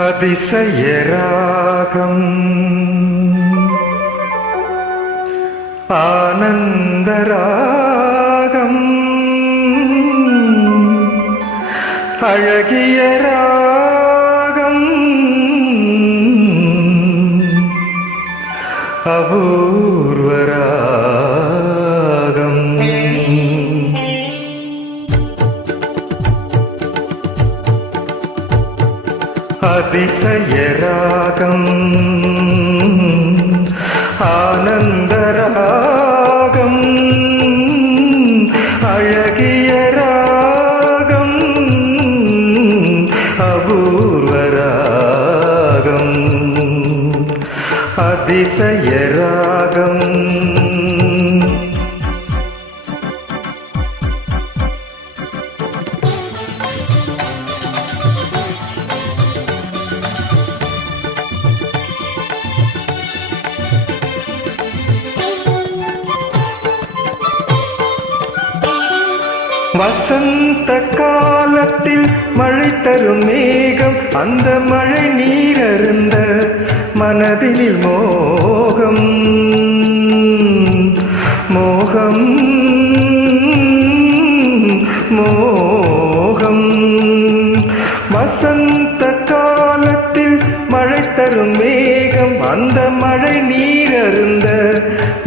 அதிசய ராகம் ஆனந்த ராகம் அழகிய ராகம் அபூர்வ ராகம் அதிசய ராகம் ஆனந்த ராகம் அழகிய ராகம் அபூர்வ ராகம் அதிசய ராகம் வசந்த காலத்தில் மழை தரும் மேகம், அந்த மழை நீரருந்த மனதில் மோகம் மோகம் மோகம். வசந்த காலத்தில் மழை தரும் மேகம், அந்த மழை நீரருந்த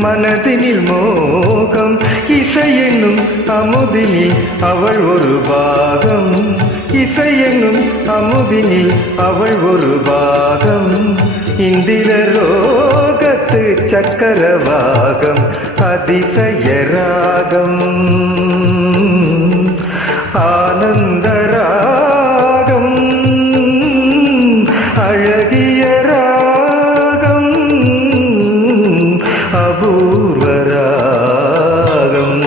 மனதினில் மோகம். இசையென்னும் அமுதினில் அவள் ஒரு பாகம், இசையென்னும் அமுதினில் அவள் ஒரு பாகம். இந்திரலோகத்து சக்கரவாகம் அதிசய ராகம் ஆனந்த ராகம் அழகிய ராகம் அபூர்வ ராகம்.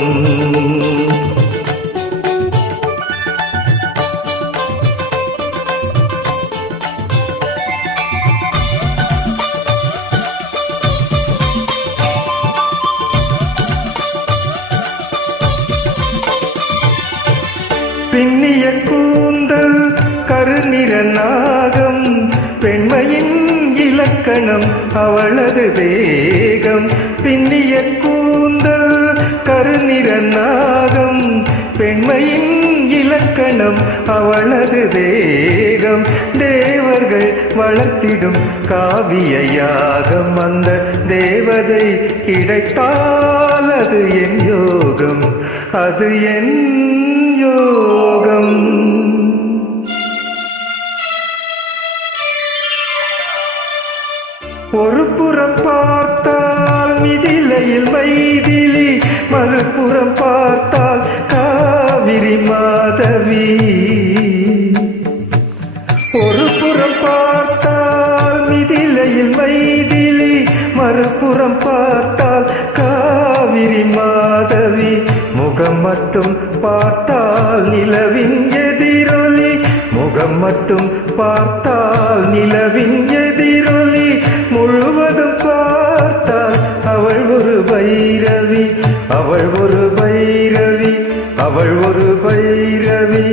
பின்னிய கூந்தல் கருநிற நாகம், பெண்மையின் இலக்கணம் அவளது தேகம். பின்னிய கூந்தல் கருநிற நாகம், பெண்மையின் இலக்கணம் அவளது தேகம். தேவர்கள் வளர்த்திடும் காவிய யாகம், அந்த தேவதை கிடைத்தால் அது என் யோகம், அது என் யோகம். ஒரு புறம் பார்த்தால் மிதிலையில் மைதிலி, மறுபுறம் பார்த்தால் காவிரி மாதவி. ஒரு புறம் பார்த்தால் மிதிலையில் மைதிலி, மறுபுறம் பார்த்தால் காவிரி மாதவி. முகம் மட்டும் பார்த்தால் நிலவின் எதிரொலி, முகம் மட்டும் பார்த்தால் நிலவின் எதிரொலி. முழுவதும் பார்த்தால் அவள் ஒரு பைரவி, அவள் ஒரு பைரவி, அவள் ஒரு பைரவி.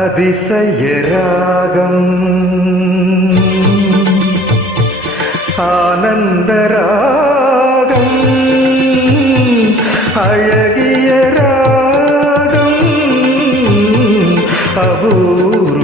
அதிசய ராகம் ஆனந்த ராகம் அழகிய ராகம் அபூர்வ